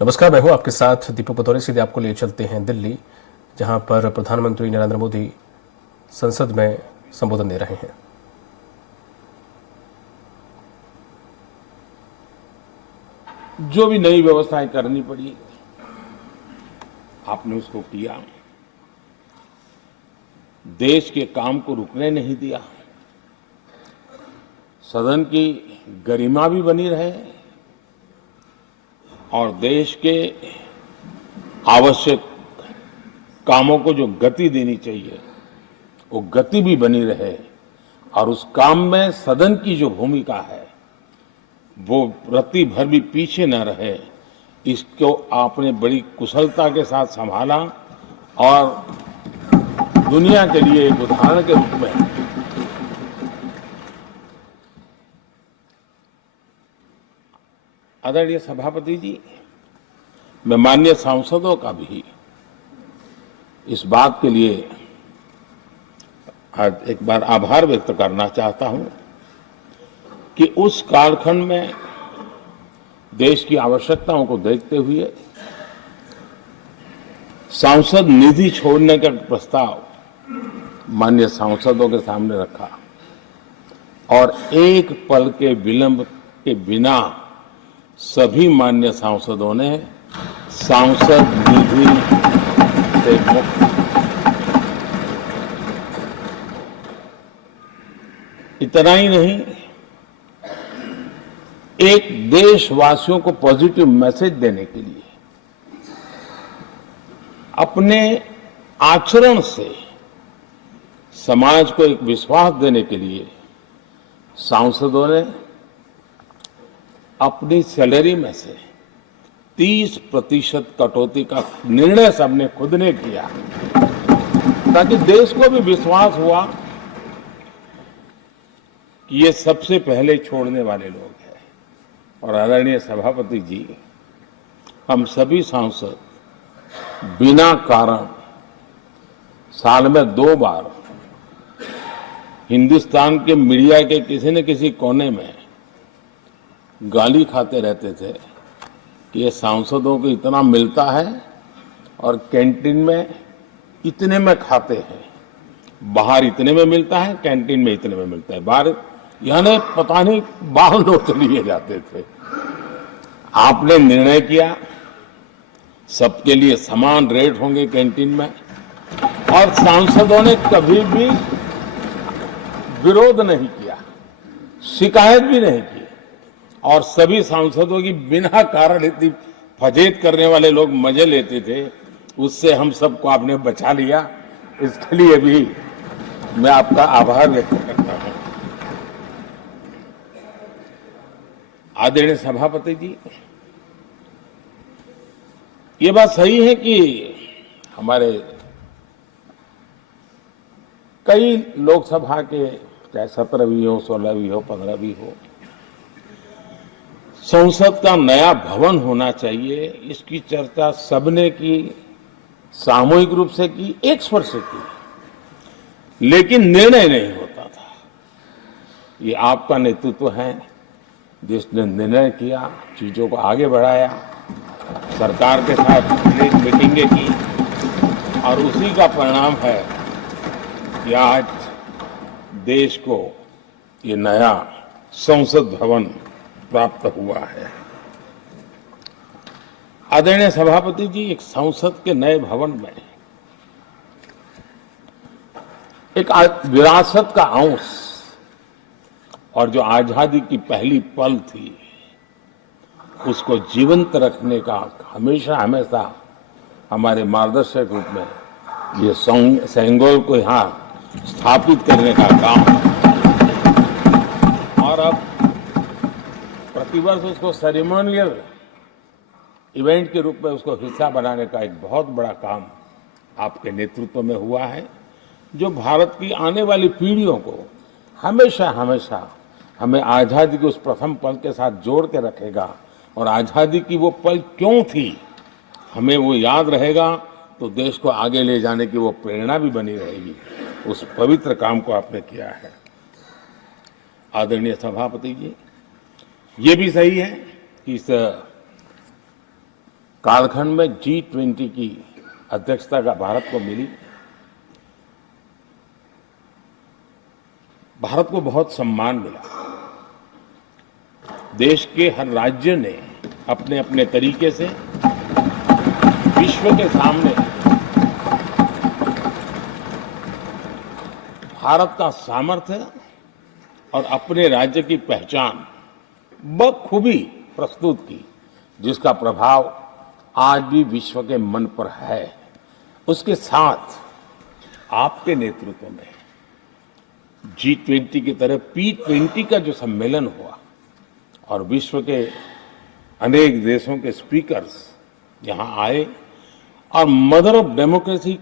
नमस्कार, मैं हूं आपके साथ दीपक पतौरी। सीधे आपको ले चलते हैं दिल्ली, जहां पर प्रधानमंत्री नरेंद्र मोदी संसद में संबोधन दे रहे हैं। जो भी नई व्यवस्थाएं करनी पड़ी, आपने उसको किया। देश के काम को रुकने नहीं दिया। सदन की गरिमा भी बनी रहे और देश के आवश्यक कामों को जो गति देनी चाहिए वो गति भी बनी रहे और उस काम में सदन की जो भूमिका है वो रत्ती भर भी पीछे न रहे। इसको आपने बड़ी कुशलता के साथ संभाला और दुनिया के लिए एक उदाहरण के रूप में आदरणीय सभापति जी, मैं माननीय सांसदों का भी इस बात के लिए आज एक बार आभार व्यक्त करना चाहता हूं कि उस कालखंड में देश की आवश्यकताओं को देखते हुए सांसद निधि छोड़ने का प्रस्ताव माननीय सांसदों के सामने रखा और एक पल के विलंब के बिना सभी माननीय सांसदों ने सांसद निधि से मुक्त। इतना ही नहीं, एक देशवासियों को पॉजिटिव मैसेज देने के लिए अपने आचरण से समाज को एक विश्वास देने के लिए सांसदों ने अपनी सैलरी में से 30% कटौती का निर्णय सबने खुद ने किया ताकि देश को भी विश्वास हुआ कि ये सबसे पहले छोड़ने वाले लोग हैं। और आदरणीय सभापति जी, हम सभी सांसद बिना कारण साल में 2 बार हिंदुस्तान के मीडिया के किसी न किसी कोने में गाली खाते रहते थे कि ये सांसदों को इतना मिलता है और कैंटीन में इतने में खाते हैं, बाहर इतने में मिलता है, कैंटीन में इतने में मिलता है, बाहर यानी पता नहीं 12 नोट लिए जाते थे। आपने निर्णय किया सबके लिए समान रेट होंगे कैंटीन में और सांसदों ने कभी भी विरोध नहीं किया, शिकायत भी नहीं की और सभी सांसदों की बिना कारण इतनी फजेत करने वाले लोग मजे लेते थे, उससे हम सबको आपने बचा लिया। इसके लिए भी मैं आपका आभार व्यक्त करता हूं। आदरणीय सभापति जी, ये बात सही है कि हमारे कई लोकसभा के चाहे 17वीं हो, 16वीं हो, 15वीं हो, संसद का नया भवन होना चाहिए, इसकी चर्चा सबने की, सामूहिक रूप से की, एक स्वर से की, लेकिन निर्णय नहीं होता था। ये आपका नेतृत्व है जिसने निर्णय किया, चीजों को आगे बढ़ाया, सरकार के साथ अनेक मीटिंगें की और उसी का परिणाम है कि आज देश को ये नया संसद भवन प्राप्त हुआ है। आदरणीय सभापति जी, एक संसद के नए भवन में एक विरासत का अंश और जो आजादी की पहली पल थी उसको जीवंत रखने का हमेशा हमेशा हमारे मार्गदर्शक रूप में ये सेंगोल को यहाँ स्थापित करने का काम और अब प्रतिवर्ष उसको सेरेमोनियल इवेंट के रूप में उसको हिस्सा बनाने का एक बहुत बड़ा काम आपके नेतृत्व में हुआ है, जो भारत की आने वाली पीढ़ियों को हमेशा हमेशा हमें आजादी के उस प्रथम पल के साथ जोड़ के रखेगा और आजादी की वो पल क्यों थी हमें वो याद रहेगा, तो देश को आगे ले जाने की वो प्रेरणा भी बनी रहेगी। उस पवित्र काम को आपने किया है। आदरणीय सभापति जी, ये भी सही है कि इस कालखंड में G20 की अध्यक्षता का भारत को मिली। भारत को बहुत सम्मान मिला। देश के हर राज्य ने अपने अपने तरीके से विश्व के सामने भारत का सामर्थ्य और अपने राज्य की पहचान बखूबी प्रस्तुत की, जिसका प्रभाव आज भी विश्व के मन पर है। उसके साथ आपके नेतृत्व में G20 की तरह P20 का जो सम्मेलन हुआ और विश्व के अनेक देशों के स्पीकर्स यहां आए और मदर ऑफ डेमोक्रेसी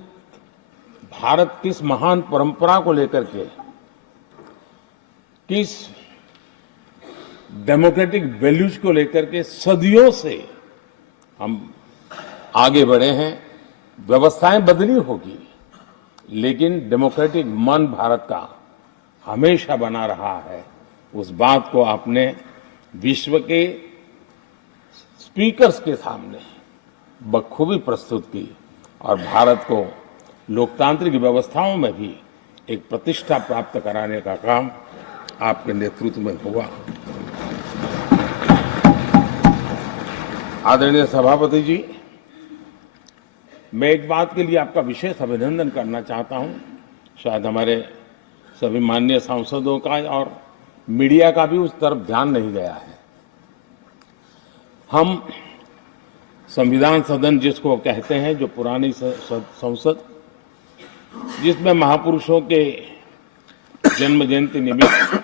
भारत किस महान परंपरा को लेकर के, किस डेमोक्रेटिक वैल्यूज को लेकर के सदियों से हम आगे बढ़े हैं। व्यवस्थाएं बदली होगी, लेकिन डेमोक्रेटिक मन भारत का हमेशा बना रहा है। उस बात को आपने विश्व के स्पीकर्स के सामने बखूबी प्रस्तुत की और भारत को लोकतांत्रिक व्यवस्थाओं में भी एक प्रतिष्ठा प्राप्त कराने का काम आपके नेतृत्व में हुआ। आदरणीय सभापति जी, मैं एक बात के लिए आपका विशेष अभिनंदन करना चाहता हूं। शायद हमारे सभी माननीय सांसदों का और मीडिया का भी उस तरफ ध्यान नहीं गया है। हम संविधान सदन जिसको कहते हैं, जो पुरानी संसद, जिसमें महापुरुषों के जन्म जयंती निमित्त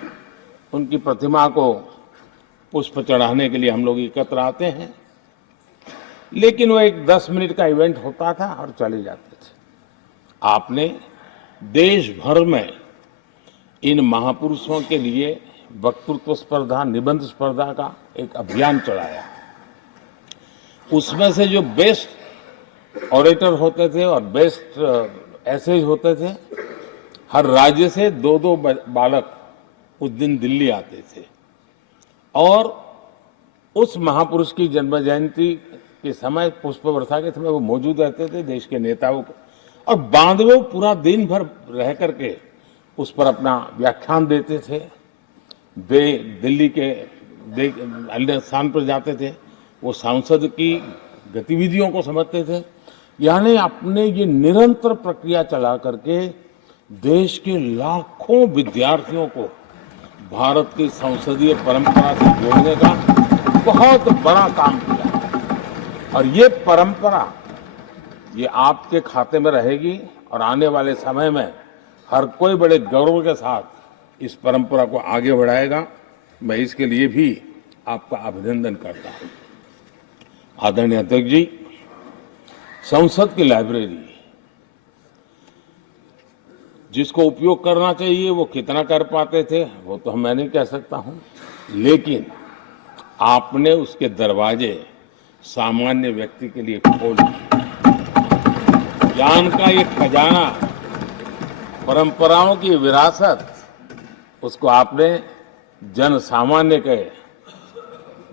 उनकी प्रतिमा को पुष्प चढ़ाने के लिए हम लोग एकत्र आते हैं, लेकिन वो एक 10 मिनट का इवेंट होता था और चले जाते थे। आपने देश भर में इन महापुरुषों के लिए वक्तृत्व स्पर्धा, निबंध स्पर्धा का एक अभियान चलाया। उसमें से जो बेस्ट ऑरेटर होते थे और बेस्ट एसेज होते थे, हर राज्य से 2-2 बालक उस दिन दिल्ली आते थे और उस महापुरुष की जन्म जयंती के समय, पुष्प वर्षा के समय वो मौजूद रहते थे, देश के नेताओं को, और बाद में वो पूरा दिन भर रह करके उस पर अपना व्याख्यान देते थे। वे दिल्ली के अन्य स्थान पर जाते थे, वो सांसद की गतिविधियों को समझते थे। यानी अपने ये निरंतर प्रक्रिया चला करके देश के लाखों विद्यार्थियों को भारत की संसदीय परंपरा से जोड़ने का बहुत बड़ा काम किया। और ये परंपरा ये आपके खाते में रहेगी और आने वाले समय में हर कोई बड़े गौरव के साथ इस परंपरा को आगे बढ़ाएगा। मैं इसके लिए भी आपका अभिनंदन करता हूं। आदरणीय अध्यक्ष जी, संसद की लाइब्रेरी जिसको उपयोग करना चाहिए वो कितना कर पाते थे वो तो मैं नहीं कह सकता हूं, लेकिन आपने उसके दरवाजे सामान्य व्यक्ति के लिए खोल दिए। ज्ञान का ये खजाना, परंपराओं की विरासत, उसको आपने जन सामान्य के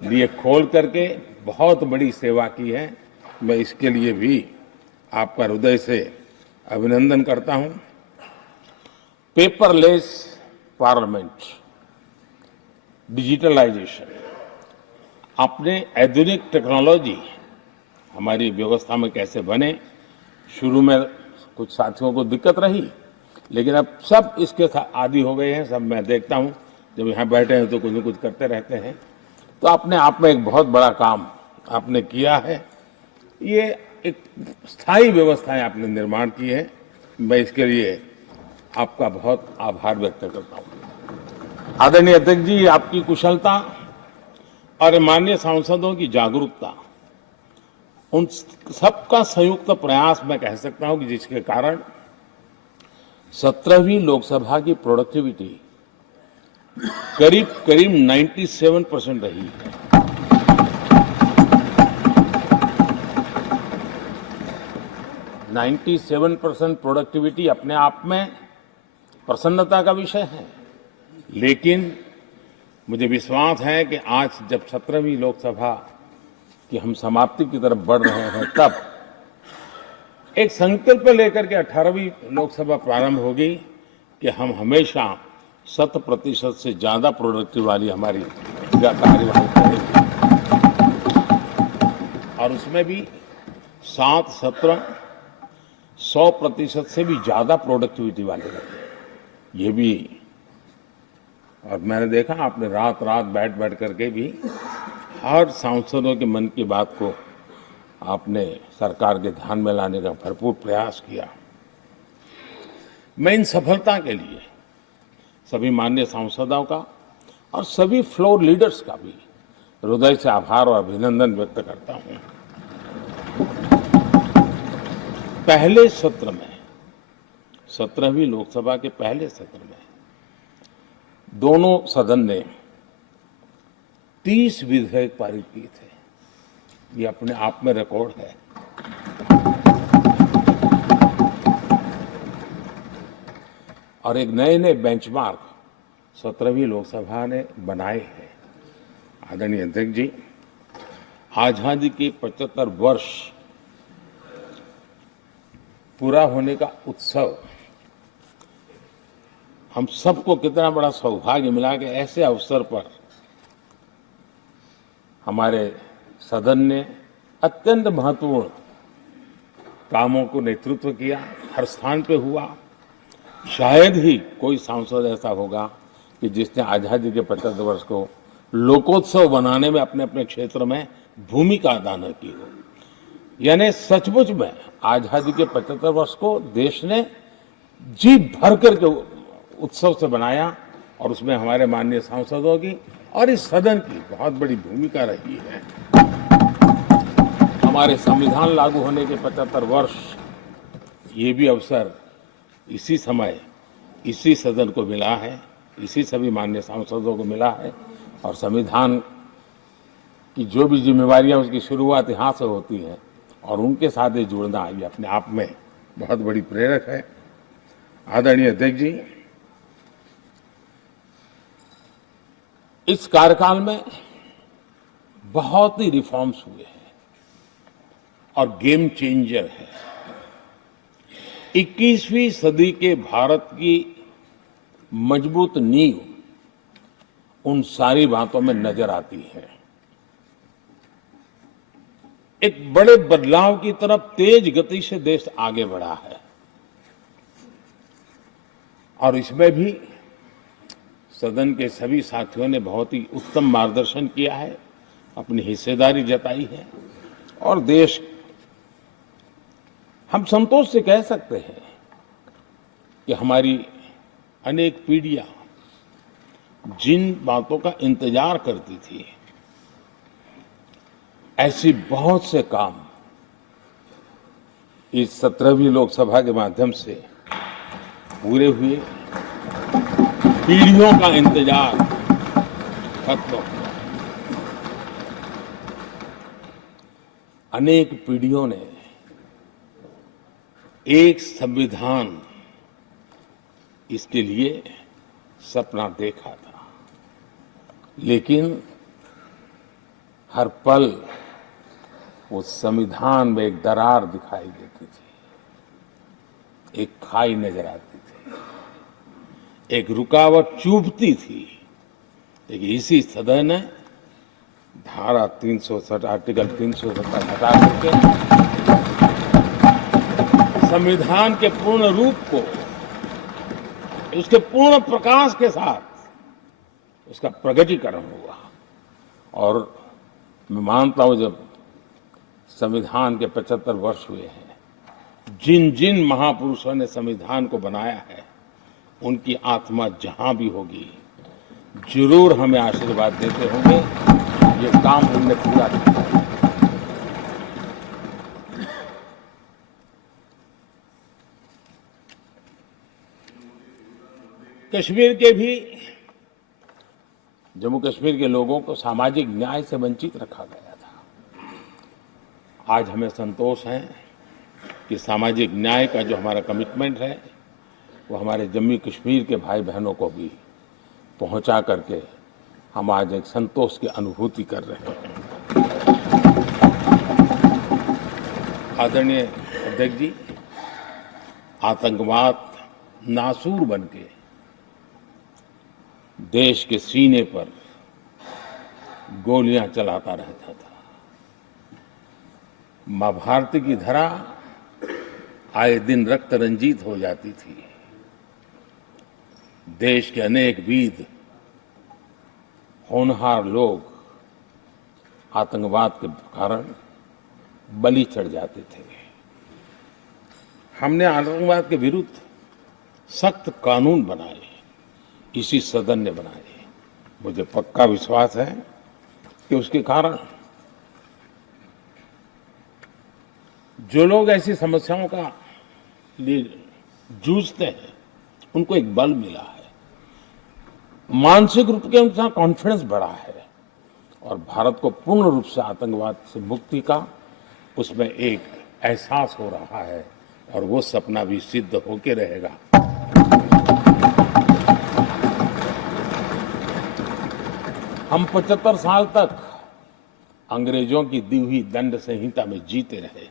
लिए खोल करके बहुत बड़ी सेवा की है। मैं इसके लिए भी आपका हृदय से अभिनंदन करता हूं। पेपरलेस पार्लियामेंट, डिजिटलाइजेशन, अपने आधुनिक टेक्नोलॉजी हमारी व्यवस्था में कैसे बने। शुरू में कुछ साथियों को दिक्कत रही, लेकिन अब सब इसके आदी हो गए हैं। सब मैं देखता हूं, जब यहाँ बैठे हैं तो कुछ न कुछ करते रहते हैं। तो अपने आप में एक बहुत बड़ा काम आपने किया है। ये एक स्थायी व्यवस्थाएं आपने निर्माण की है। मैं इसके लिए आपका बहुत आभार व्यक्त करता हूं। आदरणीय अध्यक्ष जी, आपकी कुशलता और माननीय सांसदों की जागरूकता, उन सबका संयुक्त प्रयास मैं कह सकता हूं कि जिसके कारण 17वीं लोकसभा की प्रोडक्टिविटी करीब 97% रही है। %97 प्रोडक्टिविटी अपने आप में प्रसन्नता का विषय है, लेकिन मुझे विश्वास है कि आज जब 17वीं लोकसभा कि हम समाप्ति की तरफ बढ़ रहे हैं, तब एक संकल्प लेकर के 18वीं लोकसभा प्रारंभ होगी कि हम हमेशा 100% से ज्यादा प्रोडक्टिव वाली हमारी कार्यवाही करेंगे और उसमें भी 7 सत्र 100% से भी ज्यादा प्रोडक्टिविटी वाले रहेंगे। ये भी, और मैंने देखा आपने रात रात बैठ करके भी हर सांसदों के मन की बात को आपने सरकार के ध्यान में लाने का भरपूर प्रयास किया। मैं इन सफलता के लिए सभी माननीय सांसदों का और सभी फ्लोर लीडर्स का भी हृदय से आभार और अभिनंदन व्यक्त करता हूं। पहले सत्र में, 17वीं लोकसभा के पहले सत्र में दोनों सदन ने 30 विधेयक पारित किए थे। ये अपने आप में रिकॉर्ड है। और एक नए नए बेंचमार्क 17वीं लोकसभा ने बनाए हैं। आदरणीय अध्यक्ष जी, आजादी के 75 वर्ष पूरा होने का उत्सव, हम सबको कितना बड़ा सौभाग्य मिला कि ऐसे अवसर पर हमारे सदन ने अत्यंत महत्वपूर्ण कामों को नेतृत्व किया, हर स्थान पे हुआ। शायद ही कोई सांसद ऐसा होगा कि जिसने आजादी के 75 वर्ष को लोकोत्सव बनाने में अपने अपने क्षेत्र में भूमिका अदा न की हो। यानी सचमुच में आजादी के 75 वर्ष को देश ने जी भर करके उत्सव से बनाया और उसमें हमारे माननीय सांसदों की और इस सदन की बहुत बड़ी भूमिका रही है। हमारे संविधान लागू होने के 75 वर्ष, ये भी अवसर इसी समय इसी सदन को मिला है, इसी सभी माननीय सांसदों को मिला है। और संविधान की जो भी जिम्मेवारियां उसकी शुरुआत यहाँ से होती है और उनके साथ ये जुड़ना, ये अपने आप में बहुत बड़ी प्रेरक है। आदरणीय अध्यक्ष जी, इस कार्यकाल में बहुत ही रिफॉर्म्स हुए हैं और गेम चेंजर है। 21वीं सदी के भारत की मजबूत नींव उन सारी बातों में नजर आती है। एक बड़े बदलाव की तरफ तेज गति से देश आगे बढ़ा है और इसमें भी सदन के सभी साथियों ने बहुत ही उत्तम मार्गदर्शन किया है, अपनी हिस्सेदारी जताई है और देश, हम संतोष से कह सकते हैं कि हमारी अनेक पीढ़ियां जिन बातों का इंतजार करती थी, ऐसी बहुत से काम इस 17वीं लोकसभा के माध्यम से पूरे हुए। पीढ़ियों का इंतजार खत्म हो गया। अनेक पीढ़ियों ने एक संविधान, इसके लिए सपना देखा था, लेकिन हर पल उस संविधान में एक दरार दिखाई देती थी, एक खाई नजर आती थी, एक रुकावट चुभती थी। लेकिन इसी सदन ने धारा 360, आर्टिकल 370 हटा करके संविधान के पूर्ण रूप को, उसके पूर्ण प्रकाश के साथ उसका प्रगटीकरण हुआ। और मैं मानता हूं, जब संविधान के 75 वर्ष हुए हैं, जिन जिन महापुरुषों ने संविधान को बनाया है, उनकी आत्मा जहां भी होगी जरूर हमें आशीर्वाद देते होंगे। ये काम हमने पूरा किया। कश्मीर के भी, जम्मू कश्मीर के लोगों को सामाजिक न्याय से वंचित रखा गया था। आज हमें संतोष है कि सामाजिक न्याय का जो हमारा कमिटमेंट है, वो हमारे जम्मू कश्मीर के भाई बहनों को भी पहुंचा करके हम आज एक संतोष की अनुभूति कर रहे हैं। आदरणीय अध्यक्ष जी, आतंकवाद नासूर बनके देश के सीने पर गोलियां चलाता रहता था। मां भारती की धरा आए दिन रक्त रंजित हो जाती थी। देश के अनेक वीर होनहार लोग आतंकवाद के कारण बलि चढ़ जाते थे। हमने आतंकवाद के विरुद्ध सख्त कानून बनाए, इसी सदन ने बनाए। मुझे पक्का विश्वास है कि उसके कारण जो लोग ऐसी समस्याओं का लिए जूझते हैं उनको एक बल मिला है, मानसिक रूप के उनका कॉन्फिडेंस बढ़ा है और भारत को पूर्ण रूप से आतंकवाद से मुक्ति का उसमें एक एहसास हो रहा है और वो सपना भी सिद्ध होके रहेगा। हम 75 साल तक अंग्रेजों की दी हुई दंड संहिता में जीते रहे हैं।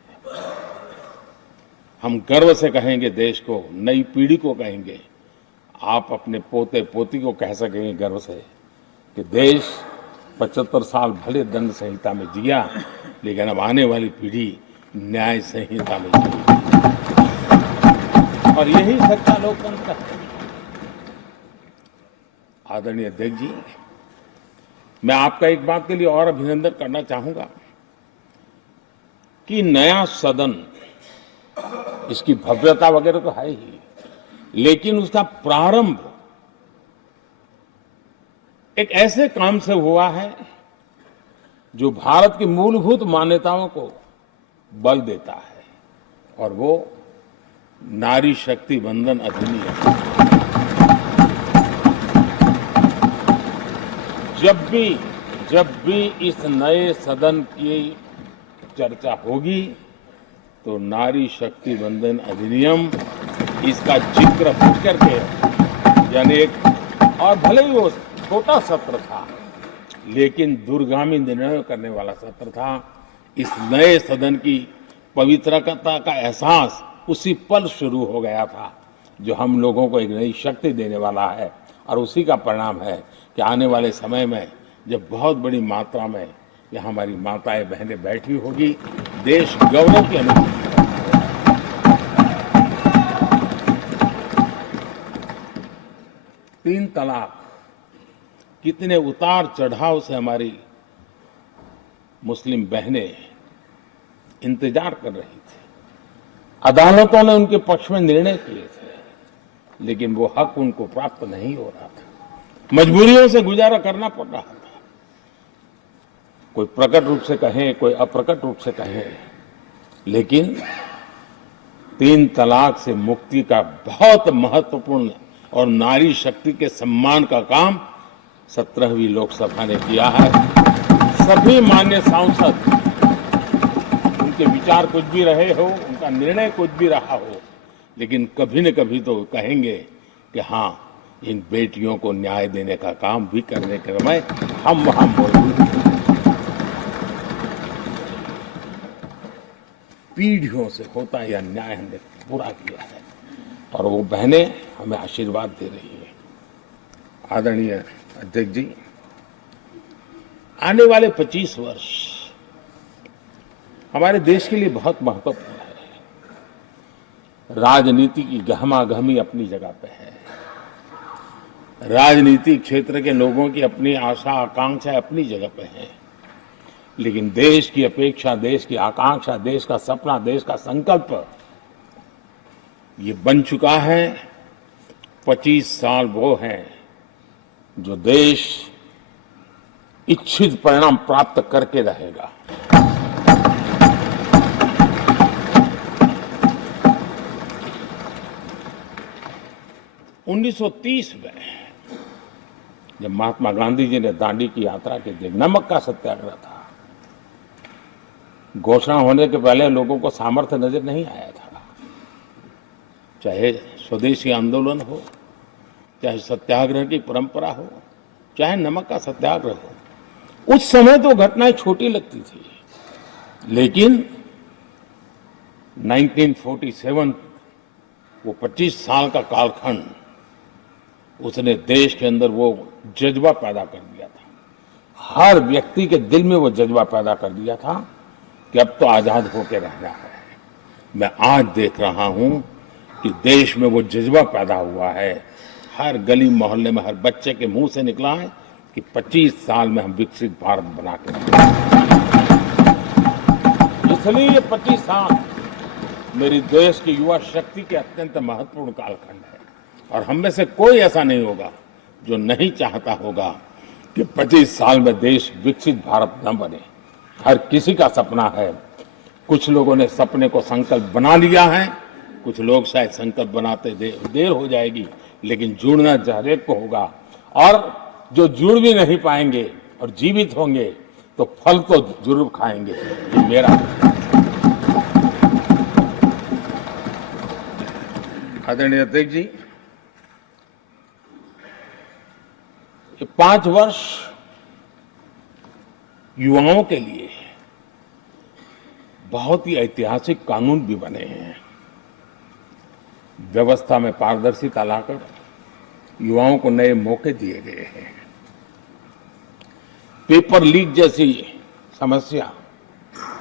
हम गर्व से कहेंगे, देश को, नई पीढ़ी को कहेंगे, आप अपने पोते पोती को कह सकेंगे गर्व से कि देश 75 साल भले दंड संहिता में जिया, लेकिन अब आने वाली पीढ़ी न्याय संहिता में जिएगी और यही सच्चा लोकतंत्र है। आदरणीय अध्यक्ष जी, मैं आपका एक बात के लिए और अभिनंदन करना चाहूंगा कि नया सदन, इसकी भव्यता वगैरह तो है ही, लेकिन उसका प्रारंभ एक ऐसे काम से हुआ है जो भारत की मूलभूत मान्यताओं को बल देता है और वो नारी शक्ति वंदन अधिनियम। जब भी इस नए सदन की चर्चा होगी तो नारी शक्ति वंदन अधिनियम इसका जिक्र हो करके, यानी एक, और भले ही वो छोटा सत्र था लेकिन दूरगामी निर्णय करने वाला सत्र था। इस नए सदन की पवित्रता का एहसास उसी पल शुरू हो गया था जो हम लोगों को एक नई शक्ति देने वाला है और उसी का परिणाम है कि आने वाले समय में जब बहुत बड़ी मात्रा में यहाँ हमारी माताएं बहनें बैठी होगी, देश गौरव की अनुभूति करेगा। 3 तलाक कितने उतार चढ़ाव से हमारी मुस्लिम बहनें इंतजार कर रही थी। अदालतों ने उनके पक्ष में निर्णय किए थे, लेकिन वो हक उनको प्राप्त नहीं हो रहा था। मजबूरियों से गुजारा करना पड़ रहा था। कोई प्रकट रूप से कहें, कोई अप्रकट रूप से कहें, लेकिन 3 तलाक से मुक्ति का बहुत महत्वपूर्ण और नारी शक्ति के सम्मान का काम 17वीं लोकसभा ने किया है। सभी मान्य सांसद, उनके विचार कुछ भी रहे हो, उनका निर्णय कुछ भी रहा हो, लेकिन कभी न कभी तो कहेंगे कि हाँ, इन बेटियों को न्याय देने का काम भी करने के समय हम वहां मौजूद हैं। पीढ़ियों से होता यह न्याय हमने पूरा किया है और वो बहनें हमें आशीर्वाद दे रही है। आदरणीय अध्यक्ष जी, आने वाले 25 वर्ष हमारे देश के लिए बहुत महत्वपूर्ण है। राजनीति की गहमागहमी अपनी जगह पे है, राजनीतिक क्षेत्र के लोगों की अपनी आशा आकांक्षा अपनी जगह पे है, लेकिन देश की अपेक्षा, देश की आकांक्षा, देश का सपना, देश का संकल्प ये बन चुका है। 25 साल वो हैं जो देश इच्छित परिणाम प्राप्त करके रहेगा। (1930) में जब महात्मा गांधी जी ने दांडी की यात्रा की थी, नमक का सत्याग्रह था, घोषणा होने के पहले लोगों को सामर्थ्य नजर नहीं आया था। चाहे स्वदेशी आंदोलन हो, चाहे सत्याग्रह की परंपरा हो, चाहे नमक का सत्याग्रह हो, उस समय तो घटनाएं छोटी लगती थी, लेकिन 1947 वो 25 साल का कालखंड, उसने देश के अंदर वो जज्बा पैदा कर दिया था। हर व्यक्ति के दिल में वो जज्बा पैदा कर दिया था कि अब तो आजाद होकर रहना है। मैं आज देख रहा हूं कि देश में वो जज्बा पैदा हुआ है। हर गली मोहल्ले में हर बच्चे के मुंह से निकला है कि 25 साल में हम विकसित भारत बना के रहेंगे। इसलिए ये 25 साल मेरी देश की युवा शक्ति के अत्यंत महत्वपूर्ण कालखंड है, और हम में से कोई ऐसा नहीं होगा जो नहीं चाहता होगा कि 25 साल में देश विकसित भारत न बने। हर किसी का सपना है। कुछ लोगों ने सपने को संकल्प बना लिया है, कुछ लोग शायद संकल्प बनाते देर हो जाएगी, लेकिन जुड़ना हर एक को होगा। और जो जुड़ भी नहीं पाएंगे और जीवित होंगे तो फल तो जरूर खाएंगे। ये मेरा आदरणीय अध्यक्ष जी, ये 5 वर्ष युवाओं के लिए बहुत ही ऐतिहासिक कानून भी बने हैं। व्यवस्था में पारदर्शिता लाकर युवाओं को नए मौके दिए गए हैं। पेपर लीक जैसी समस्या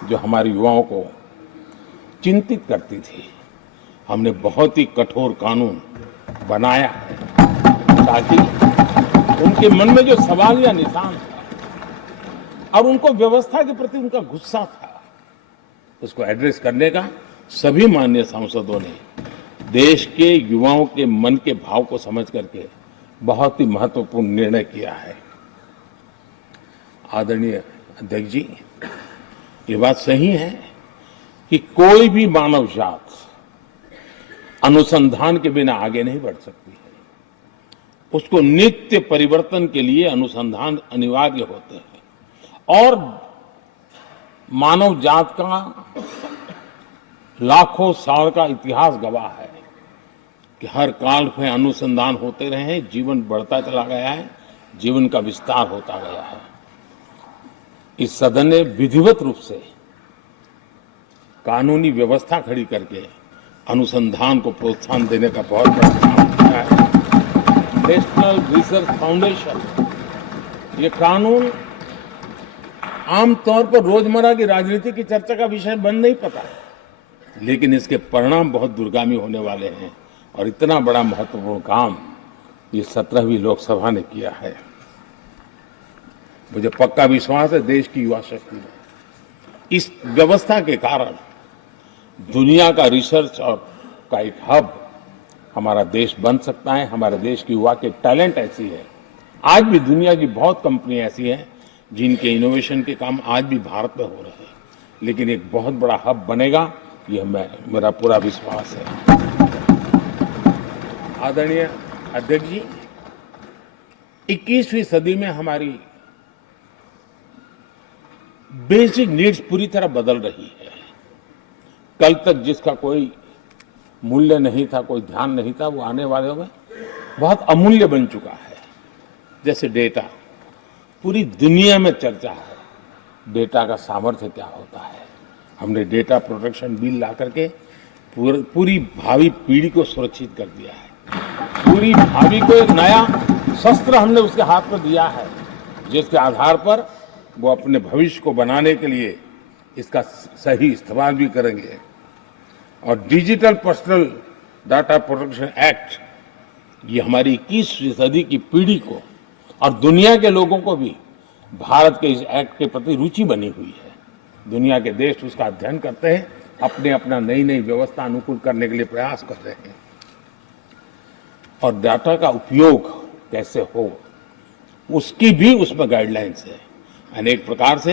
जो हमारे युवाओं को चिंतित करती थी, हमने बहुत ही कठोर कानून बनाया है ताकि उनके मन में जो सवाल या निशान था और उनको व्यवस्था के प्रति उनका गुस्सा था, उसको एड्रेस करने का सभी माननीय सांसदों ने देश के युवाओं के मन के भाव को समझ करके बहुत ही महत्वपूर्ण निर्णय किया है। आदरणीय अध्यक्ष जी, ये बात सही है कि कोई भी मानव जात अनुसंधान के बिना आगे नहीं बढ़ सकती है। उसको नित्य परिवर्तन के लिए अनुसंधान अनिवार्य होते हैं, और मानव जात का लाखों साल का इतिहास गवाह है कि हर काल में अनुसंधान होते रहे हैं, जीवन बढ़ता चला गया है, जीवन का विस्तार होता गया है। इस सदन ने विधिवत रूप से कानूनी व्यवस्था खड़ी करके अनुसंधान को प्रोत्साहन देने का बहुत बड़ा काम किया है। नेशनल रिसर्च फाउंडेशन, ये कानून आमतौर पर रोजमर्रा की राजनीति की चर्चा का विषय बन नहीं पता, लेकिन इसके परिणाम बहुत दूरगामी होने वाले हैं, और इतना बड़ा महत्वपूर्ण काम ये 17वीं लोकसभा ने किया है। मुझे पक्का विश्वास है देश की युवा शक्ति में इस व्यवस्था के कारण दुनिया का रिसर्च और का एक हब हमारा देश बन सकता है। हमारे देश की युवा के टैलेंट ऐसी है, आज भी दुनिया की बहुत कंपनी ऐसी हैं जिनके इनोवेशन के काम आज भी भारत में हो रहे हैं, लेकिन एक बहुत बड़ा हब बनेगा, यह मेरा पूरा विश्वास है। आदरणीय अध्यक्ष जी, 21वीं सदी में हमारी बेसिक नीड्स पूरी तरह बदल रही है। कल तक जिसका कोई मूल्य नहीं था, कोई ध्यान नहीं था, वो आने वाले में बहुत अमूल्य बन चुका है। जैसे डेटा, पूरी दुनिया में चर्चा है डेटा का सामर्थ्य क्या होता है। हमने डेटा प्रोटेक्शन बिल ला करके पूरी भावी पीढ़ी को सुरक्षित कर दिया है। पूरी भावी को एक नया शस्त्र हमने उसके हाथ में दिया है, जिसके आधार पर वो अपने भविष्य को बनाने के लिए इसका सही इस्तेमाल भी करेंगे। और digital personal data protection act, ये हमारी 21वीं सदी की पीढ़ी को और दुनिया के लोगों को भी भारत के इस एक्ट के प्रति रुचि बनी हुई है। दुनिया के देश उसका अध्ययन करते हैं, अपने अपना नई नई व्यवस्था अनुकूल करने के लिए प्रयास कर रहे हैं। और डाटा का उपयोग कैसे हो, उसकी भी उसमें गाइडलाइंस है। अनेक प्रकार से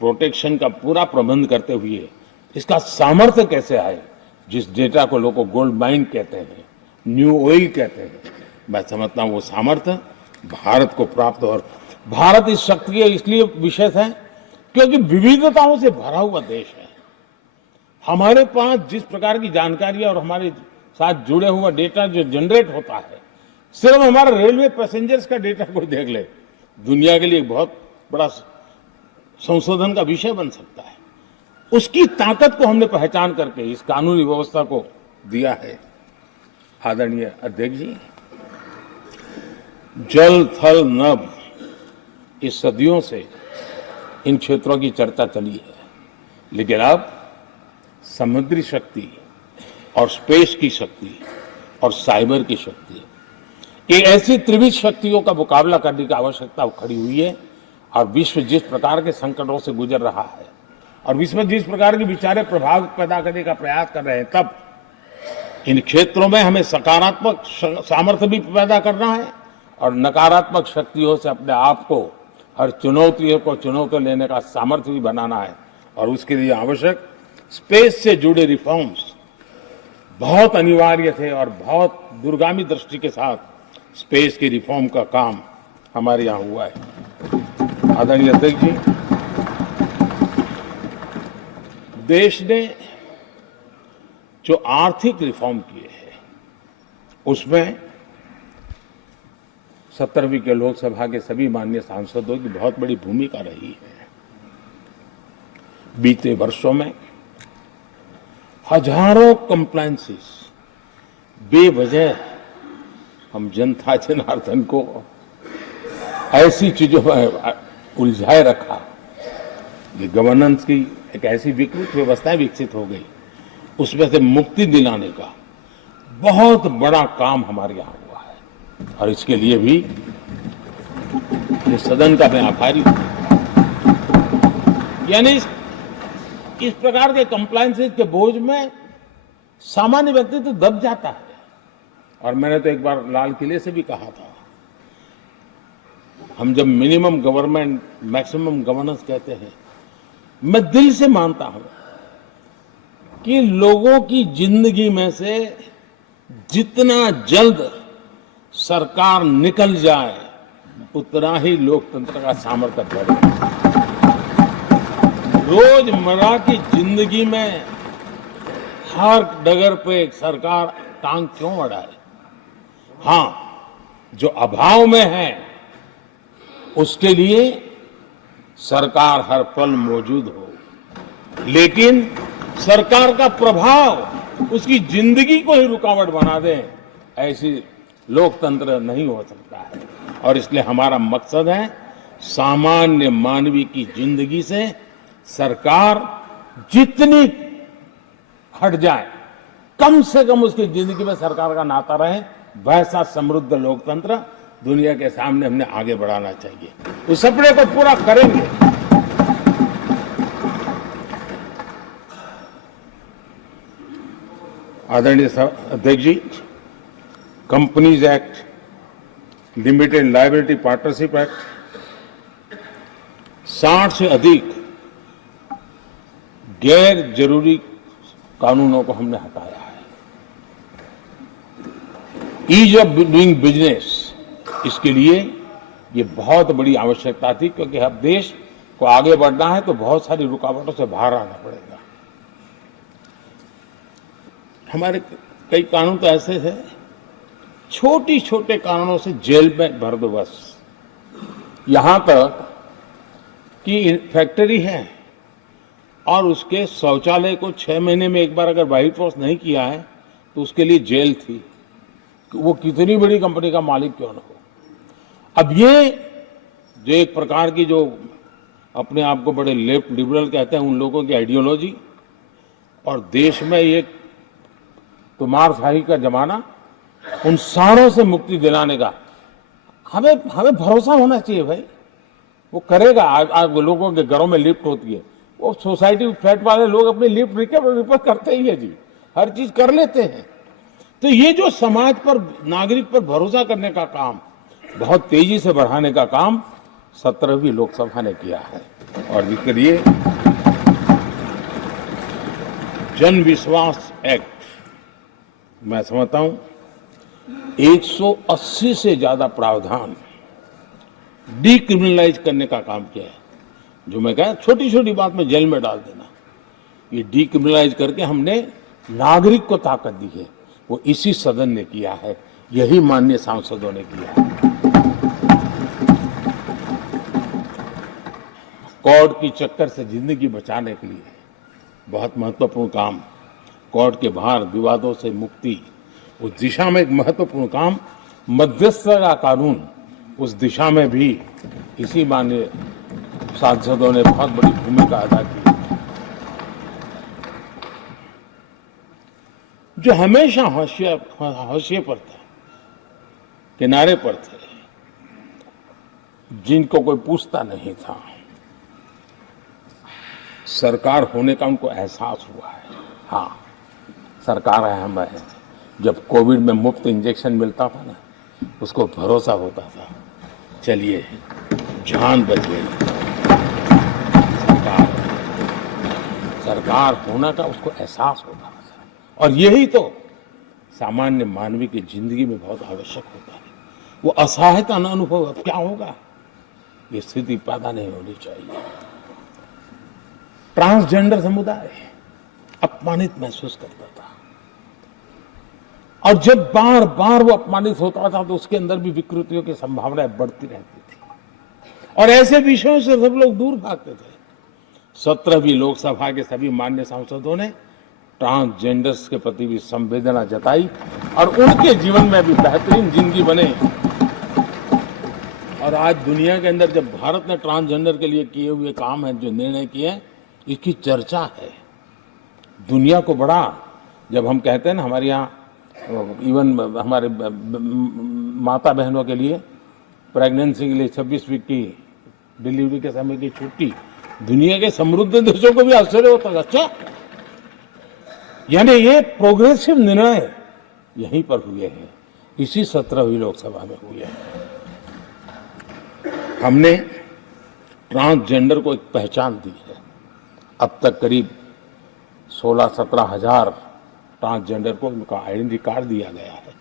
प्रोटेक्शन का पूरा प्रबंध करते हुए इसका सामर्थ्य कैसे आए, जिस डेटा को लोगों गोल्ड माइन कहते हैं, न्यू ऑयल कहते हैं, मैं समझता हूं वो सामर्थ्य भारत को प्राप्त हो। और भारत इस शक्ति के इसलिए विशेष है क्योंकि विविधताओं से भरा हुआ देश है। हमारे पास जिस प्रकार की जानकारी और हमारे साथ जुड़े हुआ डेटा जो जनरेट होता है, सिर्फ हमारा रेलवे पैसेंजर्स का डेटा कोई देख ले, दुनिया के लिए बहुत बड़ा संशोधन का विषय बन सकता है। उसकी ताकत को हमने पहचान करके इस कानूनी व्यवस्था को दिया है। आदरणीय अध्यक्ष जी, जल थल नभ, इस सदियों से इन क्षेत्रों की चर्चा चली है, लेकिन अब समुद्री शक्ति और स्पेस की शक्ति और साइबर की शक्ति, ये ऐसी त्रिविध शक्तियों का मुकाबला करने की आवश्यकता खड़ी हुई है। और विश्व जिस प्रकार के संकटों से गुजर रहा है और विश्व में जिस प्रकार के विचारे प्रभाव पैदा करने का प्रयास कर रहे हैं, तब इन क्षेत्रों में हमें सकारात्मक सामर्थ्य भी पैदा करना है और नकारात्मक शक्तियों से अपने आप को, हर चुनौतियों को चुनौती लेने का सामर्थ्य भी बनाना है। और उसके लिए आवश्यक स्पेस से जुड़े रिफॉर्म्स बहुत अनिवार्य थे और बहुत दूरगामी दृष्टि के साथ स्पेस की रिफॉर्म का काम हमारे यहाँ हुआ है। आदरणीय अध्यक्ष जी, देश ने जो आर्थिक रिफॉर्म किए हैं उसमें 17वीं के लोकसभा के सभी माननीय सांसदों की बहुत बड़ी भूमिका रही है। बीते वर्षों में हजारों कंप्लायंसेस बेवजह हम जनता जनार्दन को ऐसी चीजों में उलझाए रखा, ये गवर्नेंस की एक ऐसी विकृत व्यवस्था विकसित हो गई, उसमें से मुक्ति दिलाने का बहुत बड़ा काम हमारे यहाँ हुआ है। और इसके लिए भी इस सदन का मैं आभारी हूं। यानी इस प्रकार के कंप्लायंसेस के बोझ में सामान्य व्यक्ति तो दब जाता है। और मैंने तो एक बार लाल किले से भी कहा था, हम जब मिनिमम गवर्नमेंट मैक्सिमम गवर्नेंस कहते हैं, मैं दिल से मानता हूं कि लोगों की जिंदगी में से जितना जल्द सरकार निकल जाए उतना ही लोकतंत्र का सामर्थ्य बढ़ेगा। रोजमर्रा की जिंदगी में हर डगर पे सरकार टांग क्यों अड़ाए? हां, जो अभाव में है उसके लिए सरकार हर पल मौजूद हो, लेकिन सरकार का प्रभाव उसकी जिंदगी को ही रुकावट बना दे, ऐसी लोकतंत्र नहीं हो सकता है। और इसलिए हमारा मकसद है सामान्य मानवीय की जिंदगी से सरकार जितनी हट जाए, कम से कम उसकी जिंदगी में सरकार का नाता रहे, वैसा समृद्ध लोकतंत्र दुनिया के सामने हमने आगे बढ़ाना चाहिए। उस सपने को पूरा करेंगे। आदरणीय अध्यक्ष जी, companies act, limited liability partnership act, 60 से अधिक गैर जरूरी कानूनों को हमने हटाया है। ईज ऑफ डूइंग बिजनेस, इसके लिए ये बहुत बड़ी आवश्यकता थी, क्योंकि अब देश को आगे बढ़ना है तो बहुत सारी रुकावटों से बाहर आना पड़ेगा। हमारे कई कानून तो ऐसे थे, छोटी छोटे कारणों से जेल में भर दो बस। यहां तक कि फैक्ट्री है और उसके शौचालय को 6 महीने में एक बार अगर वाइट वॉश नहीं किया है तो उसके लिए जेल थी, वो कितनी बड़ी कंपनी का मालिक क्यों न हो। अब ये जो एक प्रकार की जो अपने आप को बड़े लेफ्ट लिबरल कहते हैं, उन लोगों की आइडियोलॉजी और देश में ये तुमारशाही का जमाना, उन सारों से मुक्ति दिलाने का हमें भरोसा होना चाहिए भाई, वो करेगा। आज लोगों के घरों में लिफ्ट होती है, वो सोसाइटी फ्लैट वाले लोग अपनी लिफ्ट रिपेयर करते ही है जी, हर चीज कर लेते हैं। तो ये जो समाज पर, नागरिक पर भरोसा करने का काम, बहुत तेजी से बढ़ाने का काम 17वीं लोकसभा ने किया है। और इसके लिए जन विश्वास एक्ट, मैं समझता हूं 180 से ज्यादा प्रावधान डीक्रिमिनलाइज करने का काम किया है। जो मैं कहा छोटी छोटी बात में जेल में डाल देना, ये डीक्रिमिनलाइज करके हमने नागरिक को ताकत दी है, वो इसी सदन ने किया है, यही माननीय सांसदों ने किया है। कोर्ट की चक्कर से जिंदगी बचाने के लिए बहुत महत्वपूर्ण काम, कोर्ट के बाहर विवादों से मुक्ति, उस दिशा में एक महत्वपूर्ण काम, मध्यस्थता का कानून, उस दिशा में भी इसी माननीय सांसदों ने बहुत बड़ी भूमिका अदा की, जो हमेशा हाशिए पर थे, किनारे पर थे, जिनको कोई पूछता नहीं था। सरकार होने का उनको एहसास हुआ है। हाँ, सरकार अहम है। जब कोविड में मुफ्त इंजेक्शन मिलता था ना, उसको भरोसा होता था, चलिए जान बच गई। सरकार होना का उसको एहसास होता था, और यही तो सामान्य मानवीय की जिंदगी में बहुत आवश्यक होता है। वो असहायता न अनुभव, अब क्या होगा, ये स्थिति पैदा नहीं होनी चाहिए। ट्रांसजेंडर समुदाय अपमानित महसूस करता था, और जब बार बार वो अपमानित होता था तो उसके अंदर भी विकृतियों की संभावनाएं बढ़ती रहती थी, और ऐसे विषयों से सब लोग दूर भागते थे। 17वीं लोकसभा के सभी माननीय सांसदों ने ट्रांसजेंडर्स के प्रति भी संवेदना जताई, और उनके जीवन में भी बेहतरीन जिंदगी बने। और आज दुनिया के अंदर जब भारत ने ट्रांसजेंडर के लिए किए हुए काम है, जो निर्णय किए हैं, इसकी चर्चा है दुनिया को बड़ा। जब हम कहते हैं ना, हमारे यहाँ इवन हमारे माता बहनों के लिए प्रेगनेंसी के लिए 26 वीक की डिलीवरी के समय की छुट्टी, दुनिया के समृद्ध देशों को भी आश्चर्य होता है। अच्छा, यानी ये प्रोग्रेसिव निर्णय यहीं पर हुए हैं, इसी 17वीं लोकसभा में हुए हैं। हमने ट्रांसजेंडर को एक पहचान दी है। अब तक करीब 16-17 हजार ट्रांसजेंडर को उनका आइडेंटिटी कार्ड दिया गया है,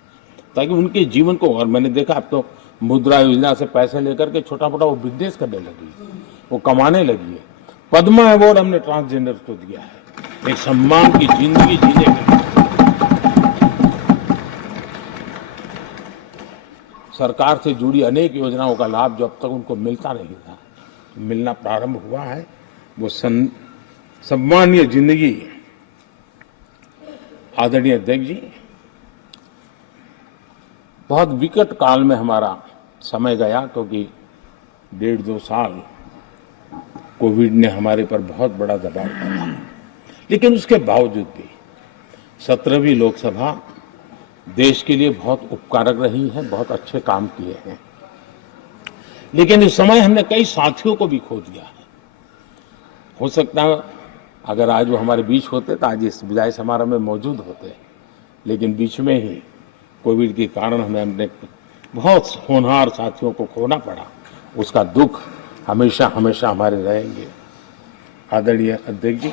ताकि उनके जीवन को, और मैंने देखा अब तो मुद्रा योजना से पैसे लेकर के छोटा मोटा वो बिजनेस करने लगी, वो कमाने लगी है। पद्मा अवार्ड हमने ट्रांसजेंडर को दिया है, एक सम्मान की जिंदगी जीने के लिए। सरकार से जुड़ी अनेक योजनाओं का लाभ जो अब तक उनको मिलता नहीं था, मिलना प्रारंभ हुआ है। वो सम्मानीय जिंदगी। आदरणीय अध्यक्ष जी, बहुत विकट काल में हमारा समय गया, क्योंकि 1.5-2 साल कोविड ने हमारे पर बहुत बड़ा दबाव डाला, लेकिन उसके बावजूद भी 17वीं लोकसभा देश के लिए बहुत उपकारक रही है, बहुत अच्छे काम किए हैं। लेकिन इस समय हमने कई साथियों को भी खो दिया है। हो सकता है अगर आज वो हमारे बीच होते तो आज इस विदाई समारोह में मौजूद होते, लेकिन बीच में ही कोविड के कारण हमें अपने बहुत होनहार साथियों को खोना पड़ा। उसका दुख हमेशा हमेशा हमारे रहेंगे। आदरणीय अध्यक्ष जी,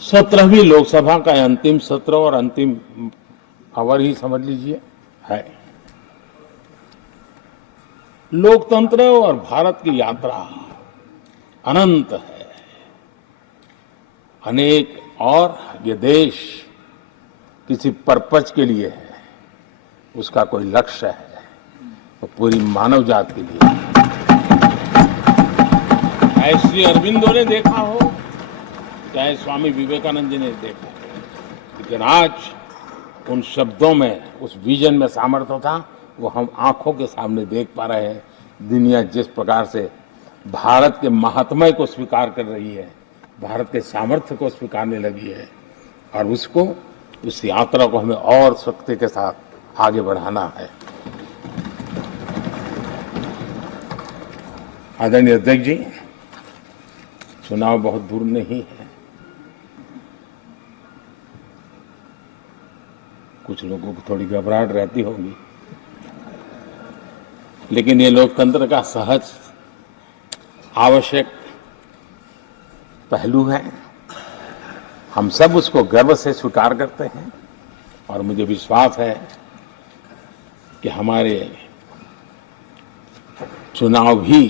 17वीं लोकसभा का अंतिम सत्र और अंतिम आवर ही समझ लीजिए है। लोकतंत्र और भारत की यात्रा अनंत है, अनेक, और ये देश किसी पर्पज के लिए है, उसका कोई लक्ष्य है, तो पूरी मानव जात के लिए है। चाहे श्री अरविंदो ने देखा हो, चाहे स्वामी विवेकानंद जी ने देखा हो, लेकिन आज उन शब्दों में, उस विजन में सामर्थ्य था, वो हम आंखों के सामने देख पा रहे हैं। दुनिया जिस प्रकार से भारत के महात्म्य को स्वीकार कर रही है, भारत के सामर्थ्य को स्वीकारने लगी है, और उसको, उस यात्रा को हमें और शक्ति के साथ आगे बढ़ाना है। आदरणीय अध्यक्ष जी, चुनाव बहुत दूर नहीं है। कुछ लोगों को थोड़ी घबराहट रहती होगी, लेकिन ये लोकतंत्र का सहज आवश्यक पहलू है। हम सब उसको गर्व से स्वीकार करते हैं, और मुझे विश्वास है कि हमारे चुनाव भी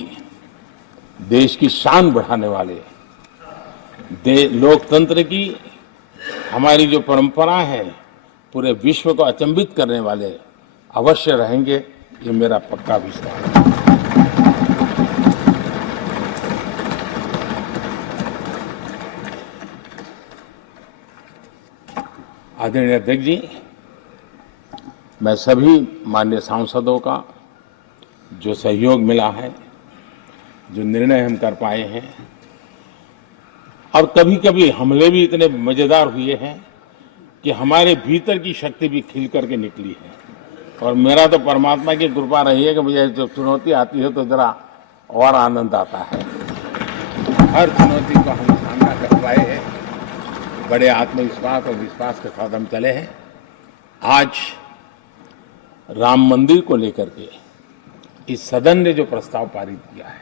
देश की शान बढ़ाने वाले, लोकतंत्र की हमारी जो परंपरा है, पूरे विश्व को अचंभित करने वाले अवश्य रहेंगे, ये मेरा पक्का विश्वास है। आदरणीय अध्यक्ष जी, मैं सभी माननीय सांसदों का जो सहयोग मिला है, जो निर्णय हम कर पाए हैं, और कभी कभी हमले भी इतने मजेदार हुए हैं कि हमारे भीतर की शक्ति भी खिल करके निकली है। और मेरा तो परमात्मा की कृपा रही है कि मुझे जब चुनौती आती है तो जरा और आनंद आता है। हर चुनौती को हम सामना कर पाए हैं, बड़े आत्मविश्वास और विश्वास के साथ हम चले हैं। आज राम मंदिर को लेकर के इस सदन ने जो प्रस्ताव पारित किया है,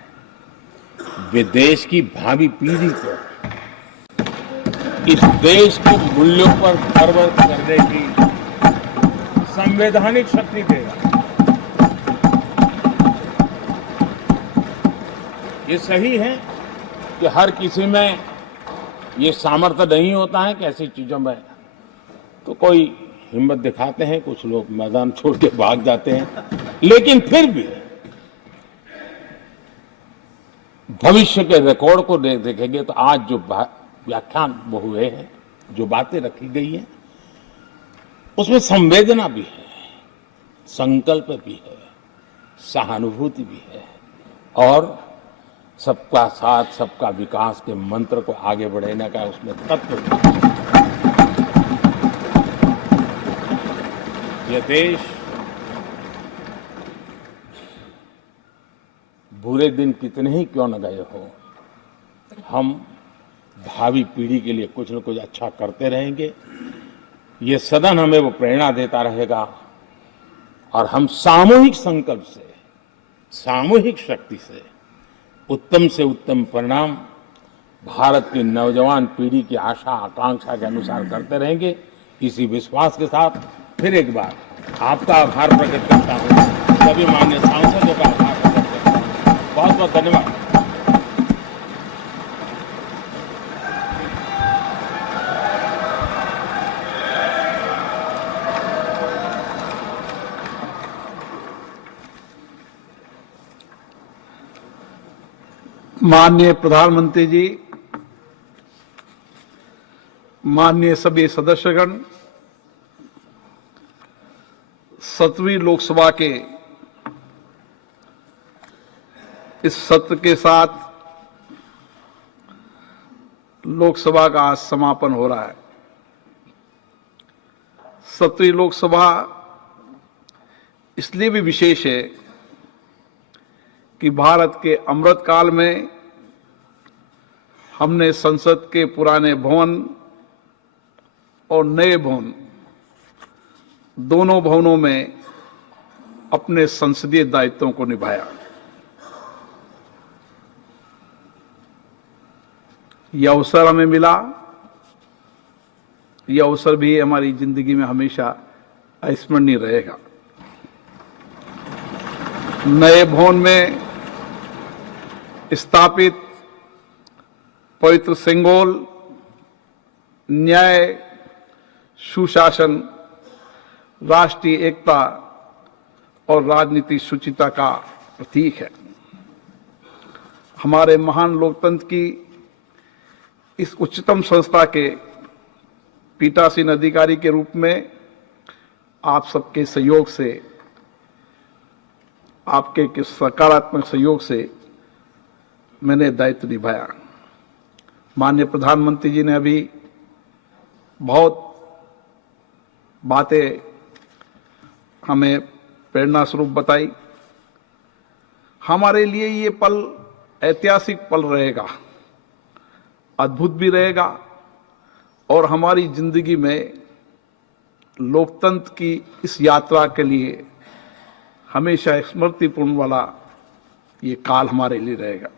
वे देश की भावी पीढ़ी को इस देश के मूल्यों पर गर्व करने की संवैधानिक शक्ति देगा। ये सही है कि हर किसी में ये सामर्थ्य नहीं होता है कि ऐसी चीजों में तो कोई हिम्मत दिखाते हैं, कुछ लोग मैदान छोड़ के भाग जाते हैं, लेकिन फिर भी भविष्य के रिकॉर्ड को देखेंगे तो आज जो व्याख्यान वो हुए हैं, जो बातें रखी गई हैं, उसमें संवेदना भी है, संकल्प भी है, सहानुभूति भी है और सबका साथ सबका विकास के मंत्र को आगे बढ़ाने का उसमें तत्व भी है। ये देश बुरे दिन कितने ही क्यों न गए हो, हम भावी पीढ़ी के लिए कुछ न कुछ अच्छा करते रहेंगे। ये सदन हमें वो प्रेरणा देता रहेगा और हम सामूहिक संकल्प से, सामूहिक शक्ति से उत्तम परिणाम भारत की नौजवान पीढ़ी की आशा आकांक्षा के अनुसार करते रहेंगे। इसी विश्वास के साथ फिर एक बार आपका आभार प्रकट करता हूँ, सभी माननीय सांसदों का आभार प्रकट करता हूँ। बहुत बहुत धन्यवाद। माननीय प्रधानमंत्री जी, माननीय सभी सदस्यगण, 7वीं लोकसभा के इस सत्र के साथ लोकसभा का आज समापन हो रहा है। 7वीं लोकसभा इसलिए भी विशेष है कि भारत के अमृत काल में हमने संसद के पुराने भवन और नए भवन दोनों भवनों में अपने संसदीय दायित्वों को निभाया। यह अवसर हमें मिला, यह अवसर भी हमारी जिंदगी में हमेशा अविस्मरणीय रहेगा। नए भवन में स्थापित पवित्र सिंगोल न्याय, सुशासन, राष्ट्रीय एकता और राजनीतिक शुचिता का प्रतीक है। हमारे महान लोकतंत्र की इस उच्चतम संस्था के पीठासीन अधिकारी के रूप में आप सबके सहयोग से, आपके सकारात्मक सहयोग से मैंने दायित्व निभाया। माननीय प्रधानमंत्री जी ने अभी बहुत बातें हमें प्रेरणा स्वरूप बताई। हमारे लिए ये पल ऐतिहासिक पल रहेगा, अद्भुत भी रहेगा और हमारी जिंदगी में लोकतंत्र की इस यात्रा के लिए हमेशा स्मृतिपूर्ण वाला ये काल हमारे लिए रहेगा।